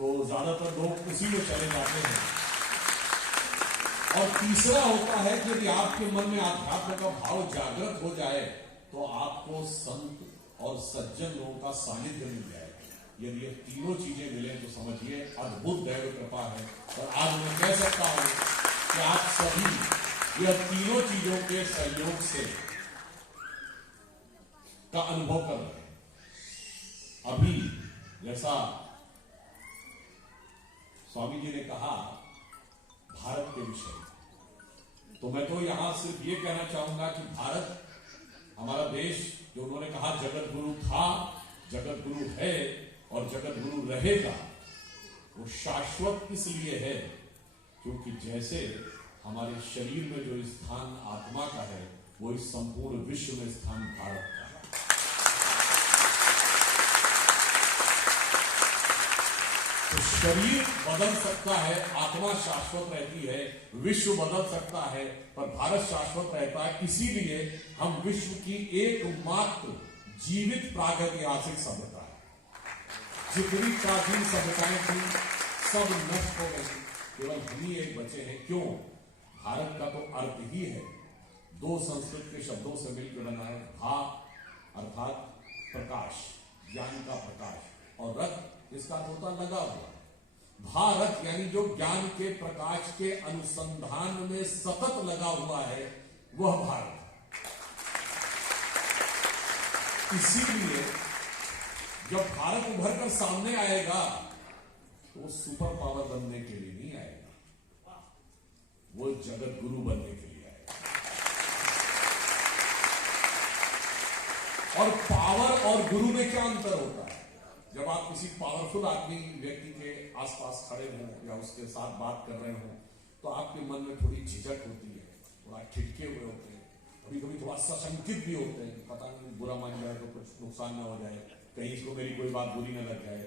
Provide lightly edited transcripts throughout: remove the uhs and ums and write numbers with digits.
तो ज्यादातर लोग उसी में चले जाते हैं। और तीसरा होता है कि यदि आपके मन में आध्यात्म का भाव जागृत हो जाए तो आपको संत और सज्जन लोगों का सानिध्य मिल जाएगा। यदि ये तीनों चीजें मिले तो समझिए अद्भुत दैव कृपा है। और आज मैं कह सकता हूं कि आप सभी यह तीनों चीजों के सहयोग से का अनुभव कर रहे हैं। अभी जैसा स्वामी जी ने कहा भारत के विषय, तो मैं तो यहां सिर्फ ये कहना चाहूंगा कि भारत हमारा देश, जो उन्होंने कहा जगत गुरु था, जगत गुरु है और जगत गुरु रहेगा, वो शाश्वत इसलिए है क्योंकि जैसे हमारे शरीर में जो स्थान आत्मा का है वो इस संपूर्ण विश्व में स्थान भारत का है। तो शरीर बदल सकता है, आत्मा शाश्वत रहती है, विश्व बदल सकता है, पर भारत शाश्वत रहता है। इसीलिए हम विश्व की एकमात्र जीवित प्रागैतिहासिक सभ्यता है। जितनी प्राचीन सभ्यताएं थी सब नष्ट हो गई, केवल हम ही एक बचे हैं। क्यों? भारत का तो अर्थ ही है, दो संस्कृत के शब्दों से मिलकर बना है। भा अर्थात प्रकाश, ज्ञान का प्रकाश, और रथ इसका होता लगा हुआ। भारत यानी जो ज्ञान के प्रकाश के अनुसंधान में सतत लगा हुआ है वह भारत। इसीलिए जब भारत उभर कर सामने आएगा तो वो सुपर पावर बनने के लिए नहीं आएगा, वो जगत गुरु बनने के लिए आएगा। और पावर और गुरु में क्या अंतर होता है? जब आप किसी पावरफुल आदमी व्यक्ति के आसपास खड़े हों या उसके साथ बात कर रहे हों तो आपके मन में थोड़ी झिझक होती है, थोड़ा ठिठके हुए होते हैं, कभी कभी थोड़ा सशंकित भी होते हैं, पता नहीं बुरा मान जाए तो कुछ नुकसान ना हो जाए, कहीं इसको मेरी कोई बात बुरी ना लग जाए।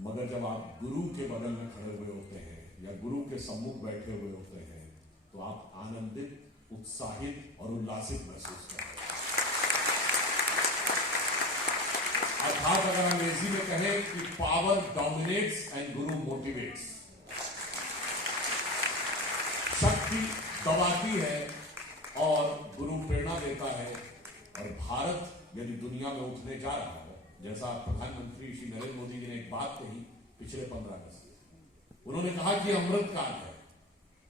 मगर जब आप गुरु के बगल में खड़े हुए होते हैं या गुरु के सम्मुख बैठे हुए होते हैं तो आप आनंदित, उत्साहित और उल्लासित महसूस करते हैं। अर्थात अगर अंग्रेजी में कहें कि power dominates and Guru motivates, शक्ति दबाती है और गुरु प्रेरणा देता है। और भारत यदि दुनिया में उठने जा रहा है, जैसा प्रधानमंत्री श्री नरेंद्र मोदी जी ने एक बात कही पिछले 15 अगस्त, उन्होंने कहा कि अमृत काल है,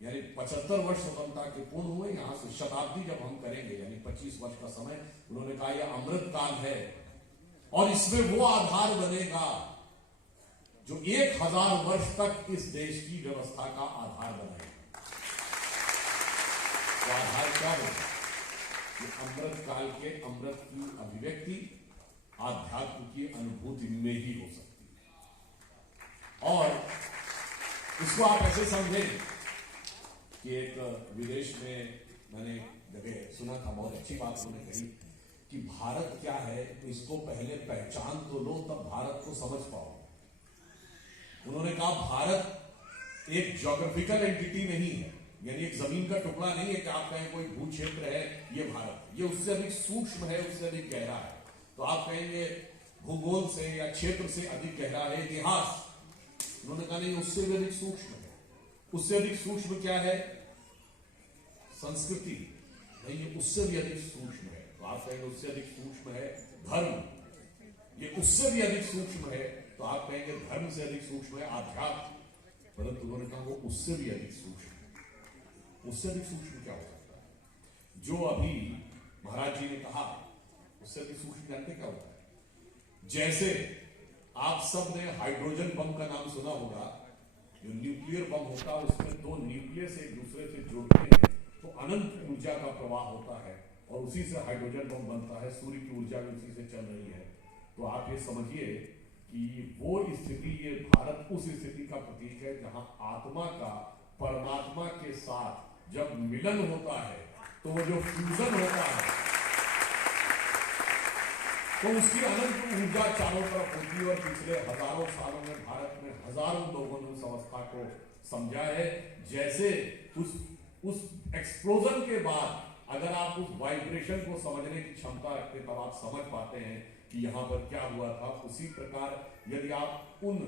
यानी 75 वर्ष स्वतंत्रता के पूर्ण हुए, यहां से शताब्दी जब हम करेंगे यानी 25 वर्ष का समय, उन्होंने कहा यह अमृत काल है और इसमें वो आधार बनेगा जो 1000 वर्ष तक इस देश की व्यवस्था का आधार बनेगा। तो आधार क्या होगा? ये अमृत काल के अमृत की अभिव्यक्ति आध्यात्म की अनुभूति में ही हो सकती है। और इसको आप ऐसे समझें कि एक विदेश में मैंने जगह सुना था, बहुत अच्छी बात उन्होंने कही कि भारत क्या है इसको पहले पहचान तो लो तब भारत को समझ पाओ। उन्होंने कहा भारत एक ज्योग्राफिकल एंटिटी नहीं है, यानी एक जमीन का टुकड़ा नहीं है कि आप कहें कोई भू क्षेत्र है ये भारत, ये उससे अधिक सूक्ष्म है, उससे अधिक गहरा है। तो आप कहेंगे भूगोल से या क्षेत्र से अधिक गहरा है इतिहास, उन्होंने कहा नहीं, उससे भी अधिक सूक्ष्म है। उससे अधिक सूक्ष्म क्या है? संस्कृति, नहीं, ये उससे भी अधिक सूक्ष्म है। तो आप कहेंगे उससे अधिक सूक्ष्म है धर्म, ये उससे भी अधिक सूक्ष्म है। तो आप कहेंगे धर्म से अधिक सूक्ष्म है आध्यात्म, परंतु उन्होंने कहा वो उससे भी अधिक सूक्ष्म है। उससे अधिक सूक्ष्म क्या हो सकता है? जो अभी महाराज जी ने कहा उससे अधिक सूक्ष्म जानते क्या होता है? जैसे आप सब ने हाइड्रोजन बम का नाम सुना होगा, जो न्यूक्लियर बम होता है उसमें दो न्यूक्लियस एक दूसरे से जुड़ते हैं तो अनंत ऊर्जा का प्रवाह होता है और उसी से हाइड्रोजन बम बनता है। सूर्य की ऊर्जा भी उसी से चल रही है। तो आप ये समझिए कि वो स्थिति, ये भारत उस स्थिति का प्रतीक है जहां आत्मा का परमात्मा के साथ जब मिलन होता है तो वो जो फ्यूजन होता है तो उसकी अनंत ऊर्जा चारों तरफ होती है। और पिछले हजारों सालों में भारत में हजारों लोगों ने उस अवस्था को समझा है। जैसे उस एक्सप्लोजन के बाद अगर आप उस वाइब्रेशन को समझने की क्षमता रखते तब आप समझ पाते हैं कि यहां पर क्या हुआ था। उसी प्रकार यदि आप उन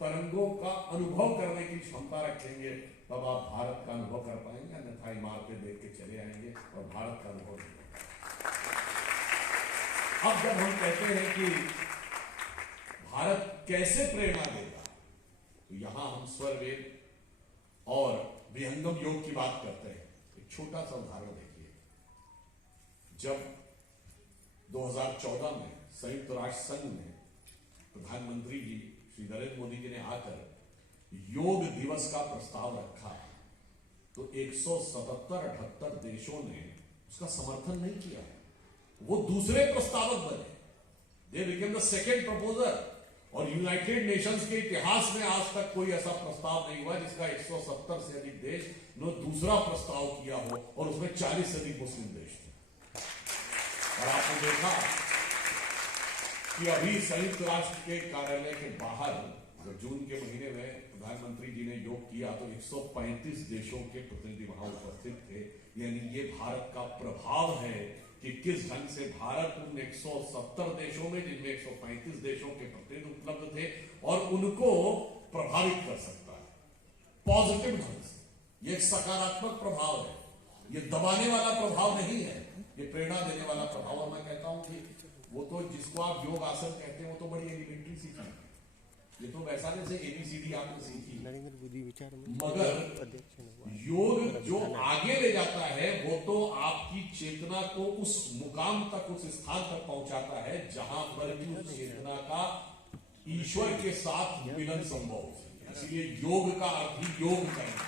तरंगों का अनुभव करने की क्षमता रखेंगे, तब आप भारत का अनुभव कर पाएंगे, अन्यथा इमारतें देख के चले आएंगे और भारत का अनुभव नहीं होगा। अब जब हम कहते हैं कि भारत कैसे प्रेरणा देगा, तो यहां हम स्वरवेद और विहंगम योग की बात करते हैं। एक छोटा सा उदाहरण देखिए, जब 2014 में संयुक्त राष्ट्र संघ में प्रधानमंत्री जी श्री नरेंद्र मोदी जी ने आकर योग दिवस का प्रस्ताव रखा, तो 177-78 देशों ने उसका समर्थन नहीं किया, वो दूसरे प्रस्तावक बने, they became the second proposer. और यूनाइटेड नेशंस के इतिहास में आज तक कोई ऐसा प्रस्ताव नहीं हुआ जिसका 170 से अधिक देश ने दूसरा प्रस्ताव किया हो, और उसमें 40 से अधिक मुस्लिम देश थे। और आपने देखा कि अभी संयुक्त राष्ट्र के कार्यालय के बाहर जब जून के महीने में प्रधानमंत्री जी ने योग किया, तो 135 देशों के प्रतिनिधि वहां उपस्थित थे। यानी ये भारत का प्रभाव है कि किस ढंग से भारत उन 170 देशों में, जिनमें 135 देशों के प्रतिनिधि उपलब्ध थे, और उनको प्रभावित कर सकता है पॉजिटिव ढंग से। ये एक सकारात्मक प्रभाव है, ये दबाने वाला प्रभाव नहीं है, ये प्रेरणा देने वाला प्रभाव। और मैं कहता हूं कि वो तो जिसको आप योग आसन कहते हैं, वो तो बड़ी एलिमेंट्री सी चीज है, ये तो वैसा जैसे ABCD आपने सीखी, मगर योग जो आगे ले जाता है वो तो आपकी चेतना को उस मुकाम तक, उस स्थान तक पहुंचाता है जहां पर भी उस चेतना का ईश्वर के साथ मिलन संभव हो। इसलिए योग का अर्थ ही योग करना।